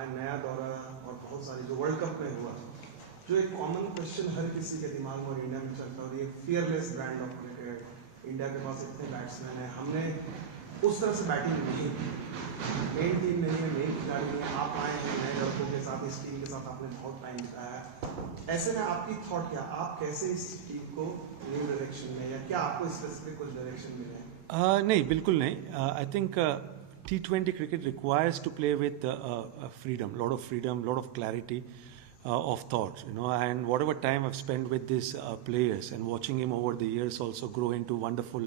आए, नया दौरा और बहुत सारी जो वर्ल्ड कप में हुआ, जो एक कॉमन क्वेश्चन हर किसी के दिमाग में और इंडिया में चलता है, और ये fearless brand of cricket, India के पास इतने बैट्समैन हैं, हमने उस तरह से बैटिंग नहीं, मेन टीम नहीं है, मेन खिलाड़ी नहीं है, आप आए हैं नए लड़कों के साथ, इस टीम के साथ आपने बहुत टाइम बिताया है, ऐसे में आपकी थॉट क्या, आप कैसे इस टीम को न्यू डायरेक्शन में, या क्या आपको स्पेसिफिक कुछ डायरेक्शन मिले हैं? नहीं, बिल्कुल नहीं. I think T20 cricket requires to play with freedom, lot of freedom, lot of clarity of thought, and whatever time I've spent with these players and watching him over the years also grow into wonderful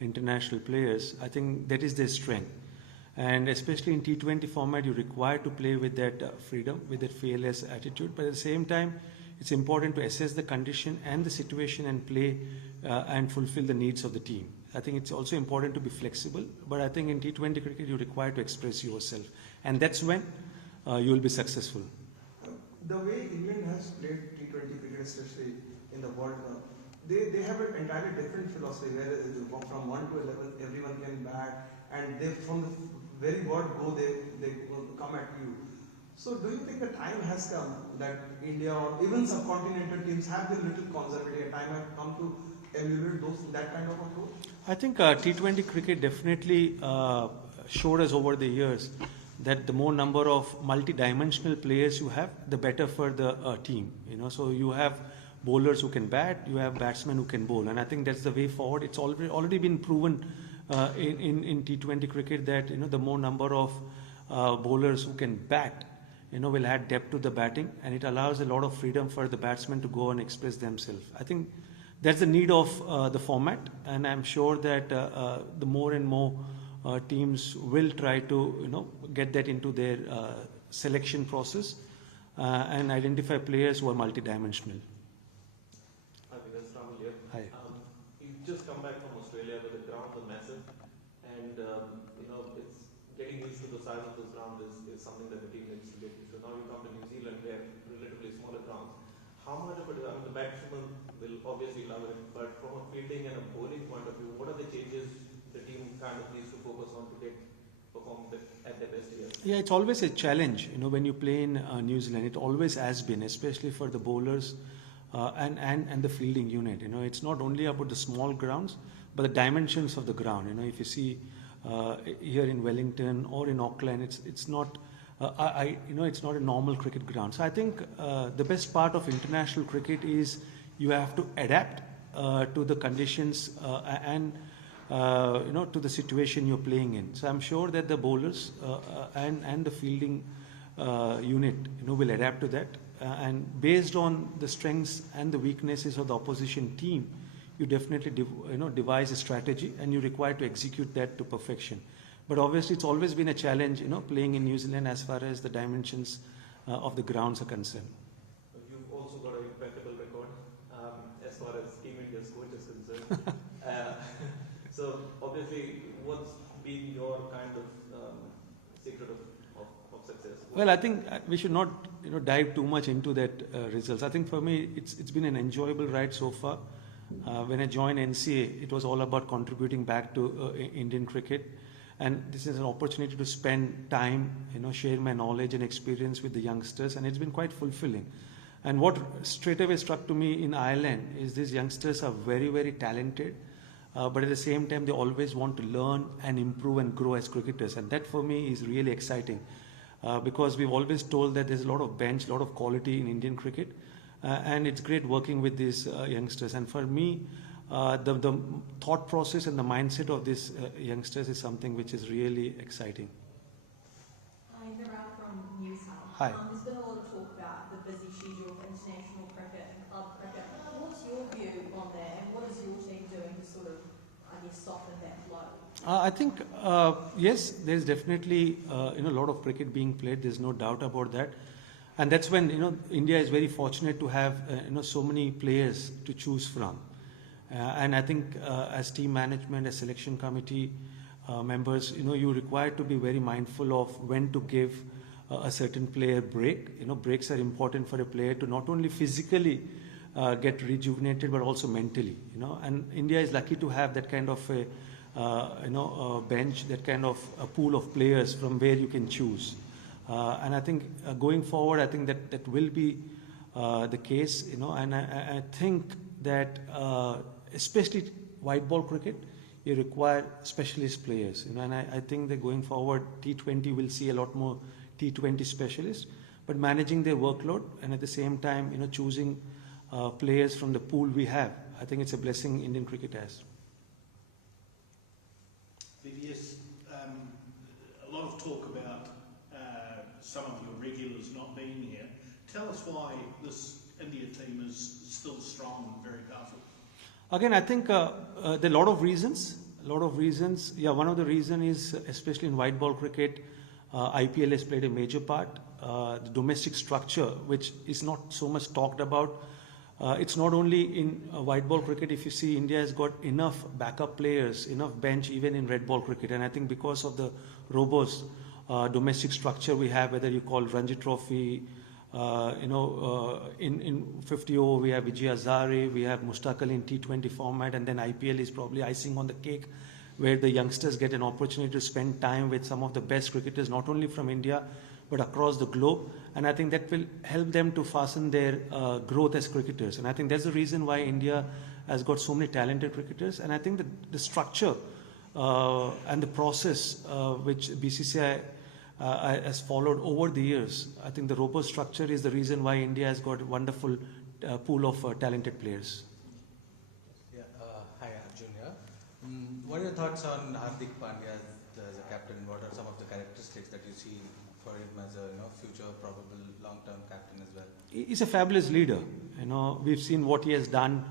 international players, I think that is their strength. And especially in T20 format, you require to play with that freedom, with that fearless attitude, but at the same time, it's important to assess the condition and the situation and play and fulfill the needs of the team. I think it's also important to be flexible, but I think in T20 cricket you require to express yourself, and that's when you will be successful. The way England has played T20 cricket, especially in the World Cup, they have an entirely different philosophy where from 1 to 11 everyone can bat, and they from the very word go they come at you. So do you think the time has come that India or even subcontinental teams have been a little conservative, a time has come to emulate that kind of approach? I think T20 cricket definitely showed us over the years that the more number of multi-dimensional players you have, the better for the team. So you have bowlers who can bat, you have batsmen who can bowl, and I think that's the way forward. It's already been proven in T20 cricket that the more number of bowlers who can bat, will add depth to the batting, and it allows a lot of freedom for the batsmen to go and express themselves. I think that's the need of the format, and I'm sure that the more and more teams will try to get that into their selection process and identify players who are multidimensional. Hi, VVS Laxman here. Hi. You've just come back from Australia where the grounds are massive, and it's getting used to the size of this ground is something that the team needs to get used to. Now you come to New Zealand where relatively smaller grounds. How much of it, the batsmen will obviously love it, but from a fielding and a bowling point of view, what are the changes the team kind of needs to focus on to perform at their best here? Yeah, it's always a challenge, when you play in New Zealand. It always has been, especially for the bowlers and the fielding unit. It's not only about the small grounds, but the dimensions of the ground. If you see here in Wellington or in Auckland, it's not. It's not a normal cricket ground. So I think the best part of international cricket is you have to adapt to the conditions and to the situation you're playing in. So I'm sure that the bowlers and the fielding unit will adapt to that. And based on the strengths and the weaknesses of the opposition team, you definitely devise a strategy, and you require to execute that to perfection. But obviously, it's always been a challenge, playing in New Zealand as far as the dimensions of the grounds are concerned. You've also got an impeccable record as far as Team India's coach is concerned. So obviously, what's been your kind of secret of success? Well, I think we should not dive too much into that results. I think for me, it's been an enjoyable ride so far. When I joined NCA, it was all about contributing back to Indian cricket. And this is an opportunity to spend time, share my knowledge and experience with the youngsters, and it's been quite fulfilling. And what straight away struck to me in Ireland is these youngsters are very, very talented, but at the same time they always want to learn and improve and grow as cricketers, and that for me is really exciting because we've always told that there's a lot of bench, a lot of quality in Indian cricket, and it's great working with these youngsters. And for me, the thought process and the mindset of these youngsters is something which is really exciting. Hi, Virat from News Hub. Hi. There's been a lot of talk about the busy schedule of international cricket and club cricket. What's your view on that, and what is your team doing to sort of, soften that flow? I think, yes, there's definitely a lot of cricket being played. There's no doubt about that. And that's when, India is very fortunate to have, so many players to choose from. And I think as team management, as selection committee members, you require to be very mindful of when to give a certain player break. Breaks are important for a player to not only physically get rejuvenated, but also mentally. And India is lucky to have that kind of a bench, that kind of a pool of players from where you can choose. And I think going forward, I think that will be the case, you know, and I think that especially white ball cricket, you require specialist players, you know, and I think that going forward, T20 will see a lot more T20 specialists, but managing their workload and at the same time, you know, choosing players from the pool we have. I think it's a blessing Indian cricket has. VVS, a lot of talk about some of your regulars not being here. Tell us why this India team is still strong and very powerful. Again, I think there are a lot of reasons. Yeah, one of the reasons is, especially in white ball cricket, IPL has played a major part. The domestic structure, which is not so much talked about. It's not only in white ball cricket. If you see, India has got enough backup players, enough bench even in red ball cricket. And I think because of the robust domestic structure we have, whether you call Ranji Trophy, in 50 over we have Vijay Hazare, we have Mushtaq Ali in T20 format, and then IPL is probably icing on the cake, where the youngsters get an opportunity to spend time with some of the best cricketers, not only from India, but across the globe. And I think that will help them to fasten their growth as cricketers. And I think that's the reason why India has got so many talented cricketers. And I think that the structure and the process which BCCI has followed over the years, I think the robust structure is the reason why India has got a wonderful pool of talented players. Yeah, hi Arjun here. What are your thoughts on Hardik Pandya as a captain? What are some of the characteristics that you see for him as a future probable long-term captain as well? He's a fabulous leader. You know, we've seen what he has done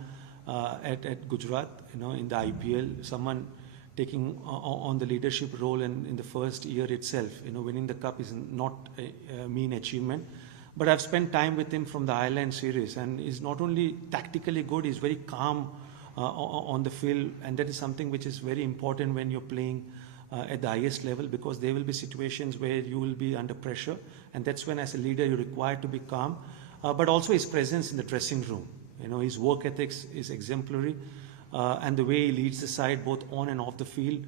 at Gujarat. You know, in the IPL, someone taking on the leadership role in the first year itself. You know, winning the cup is not a mean achievement. But I've spent time with him from the Ireland series, and he's not only tactically good, he's very calm on the field, and that is something which is very important when you're playing at the highest level, because there will be situations where you will be under pressure, and that's when as a leader you're required to be calm, but also his presence in the dressing room. You know, his work ethics is exemplary, and the way he leads the side both on and off the field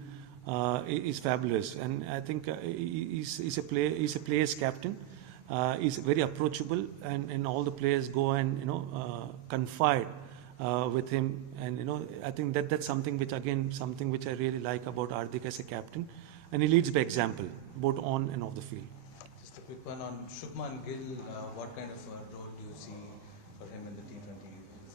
is fabulous. And I think he's a player's captain. He's very approachable, and all the players go and confide with him. And I think that's something which I really like about Hardik as a captain, and he leads by example both on and off the field. Just a quick one on Shubman Gill. What kind of role do you see for him in the T20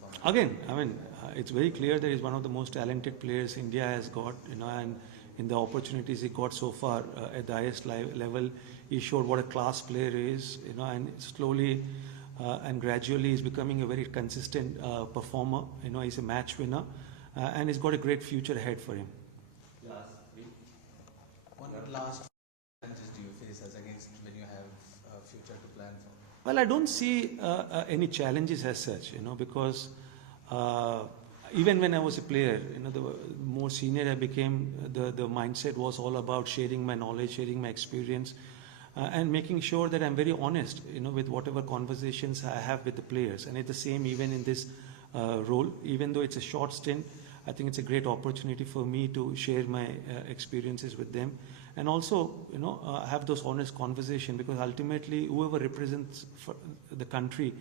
format? Again, I mean, it's very clear that he's one of the most talented players India has got, and in the opportunities he got so far at the highest level, he showed what a class player is, and slowly and gradually he's becoming a very consistent performer. He's a match winner, and he's got a great future ahead for him. What last challenges do you face as against when you have a future to plan for? Well, I don't see any challenges as such, because even when I was a player, the more senior I became, the mindset was all about sharing my knowledge, sharing my experience, and making sure that I'm very honest, with whatever conversations I have with the players. And it's the same even in this role. Even though it's a short stint, I think it's a great opportunity for me to share my experiences with them, and also, have those honest conversations, because ultimately, whoever represents the country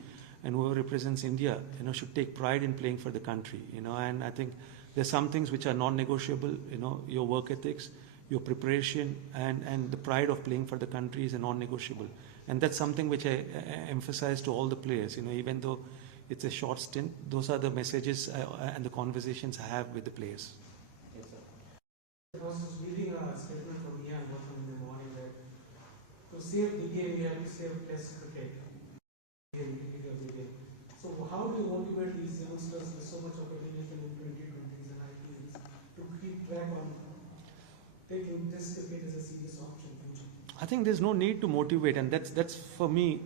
and whoever represents India, should take pride in playing for the country, and I think there's some things which are non-negotiable, your work ethics, your preparation, and the pride of playing for the country is a non-negotiable. And that's something which I emphasize to all the players, even though it's a short stint, those are the messages and the conversations I have with the players. Yes, sir. I was just reading a statement from Ian in the morning that to save the game, you have to save Test cricket. So how do you motivate these youngsters with so much opportunity in 2020s and IPLs to keep track on taking Test cricket as a serious option in future? I think there's no need to motivate, and that's for me,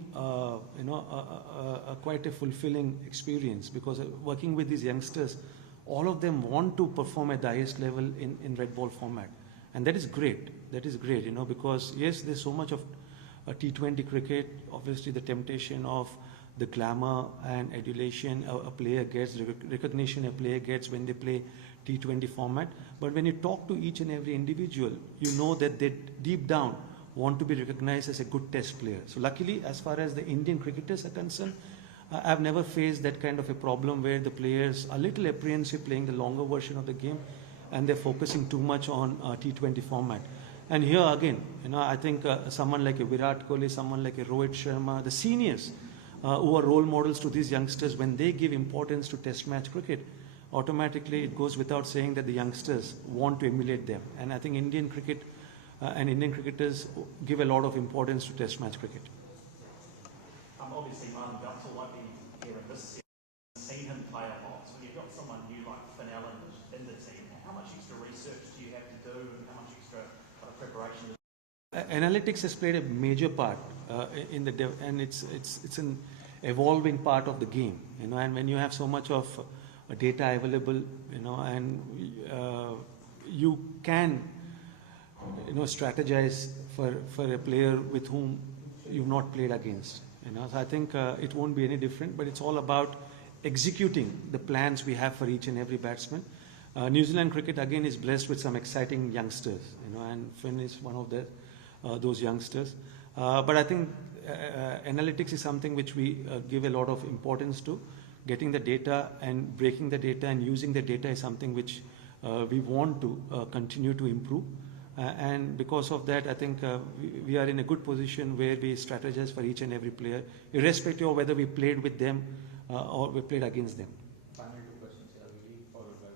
quite a fulfilling experience, because working with these youngsters, all of them want to perform at the highest level in red ball format, and that is great. That is great, because yes, there's so much of T20 cricket. Obviously, the temptation of the glamour and adulation a player gets, recognition a player gets when they play T20 format. But when you talk to each and every individual, you know that they deep down want to be recognized as a good test player. So luckily, as far as the Indian cricketers are concerned, I've never faced that kind of a problem where the players are a little apprehensive playing the longer version of the game, and they're focusing too much on T20 format. And here again, I think someone like a Virat Kohli, someone like a Rohit Sharma, the seniors who are role models to these youngsters, when they give importance to test match cricket, automatically it goes without saying that the youngsters want to emulate them. And I think Indian cricket and Indian cricketers give a lot of importance to test match cricket. Obviously, Martin Guptill won't be here in this season. Seen him play a lot. So when you've got someone new like Finn Allen in the team, how much extra research do you have to do, and how much extra preparation? Analytics has played a major part in the and it's an evolving part of the game, and when you have so much of data available, and you can strategize for a player with whom you've not played against. So I think it won't be any different, but it's all about executing the plans we have for each and every batsman. New Zealand cricket again is blessed with some exciting youngsters, and Finn is one of those youngsters. But I think analytics is something which we give a lot of importance to. Getting the data and breaking the data and using the data is something which we want to continue to improve. And because of that, I think we are in a good position where we strategize for each and every player, irrespective of whether we played with them or we played against them. Final two questions here, really, followed by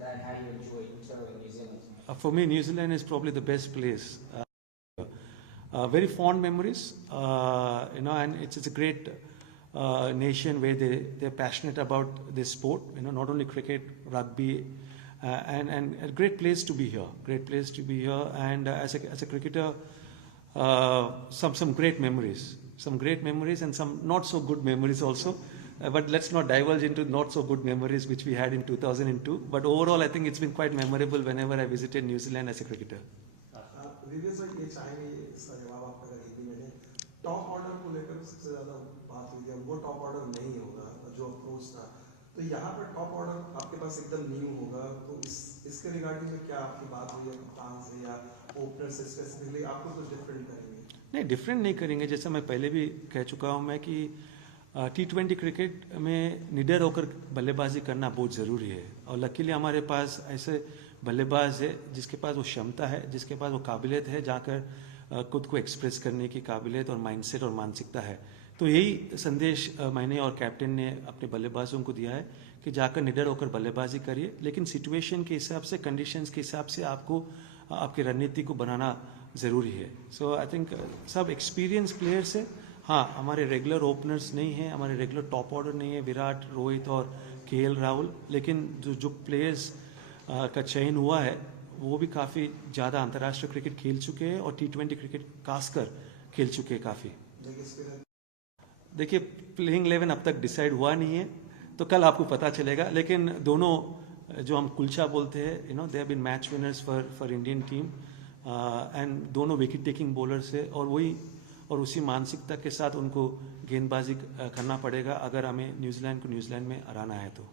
that, how do you enjoy touring New Zealand? For me, New Zealand is probably the best place. Very fond memories, and it's a great nation where they're passionate about this sport, not only cricket, rugby, and a great place to be here. Great place to be here, and as a cricketer, some great memories, and some not so good memories also. But let's not divulge into not so good memories which we had in 2002. But overall, I think it's been quite memorable whenever I visited New Zealand as a cricketer. VVS भाई ये चाहेंगे इसका जवाब आपका अगर हिंदी में दें। Top order को लेकर सबसे ज़्यादा बात हुई थी, वो टॉप ऑर्डर नहीं होगा जो अप्रोच था, तो यहाँ पर टॉप ऑर्डर आपके पास एकदम न्यू होगा, तो इसके रिगार्डिंग में क्या आपकी बात हुई है कप्तान से या ओपनर से स्पेसिफिकली, आपको तो डिफरेंट करेंगे? नहीं, डिफरेंट नहीं करेंगे। जैसा मैं पहले भी कह चुका हूँ मैं कि T20 क्रिकेट में निडर होकर बल्लेबाजी करना बहुत ज़रूरी है, और लकीली हमारे पास ऐसे बल्लेबाज है जिसके पास वो क्षमता है, जिसके पास वो काबिलियत है, जाकर खुद को एक्सप्रेस करने की काबिलियत और माइंडसेट और मानसिकता है। तो यही संदेश मैंने और कैप्टन ने अपने बल्लेबाजों को दिया है कि जाकर निडर होकर बल्लेबाजी करिए, लेकिन सिचुएशन के हिसाब से, कंडीशंस के हिसाब से आपको आपकी रणनीति को बनाना ज़रूरी है। सो आई थिंक सब एक्सपीरियंस प्लेयर्स है। हाँ, हमारे रेगुलर ओपनर्स नहीं हैं, हमारे रेगुलर टॉप ऑर्डर नहीं है, विराट, रोहित और KL राहुल, लेकिन जो प्लेयर्स का चयन हुआ है वो भी काफ़ी ज़्यादा अंतर्राष्ट्रीय क्रिकेट खेल चुके हैं और T20 क्रिकेट खासकर खेल चुके हैं काफ़ी। देखिए, प्लेइंग 11 अब तक डिसाइड हुआ नहीं है, तो कल आपको पता चलेगा, लेकिन दोनों जो हम कुलचा बोलते हैं, they have been match winners for Indian team, and दोनों विकेट टेकिंग बॉलर्स है, और उसी मानसिकता के साथ उनको गेंदबाजी करना पड़ेगा अगर हमें न्यूजीलैंड को न्यूजीलैंड में हराना है तो।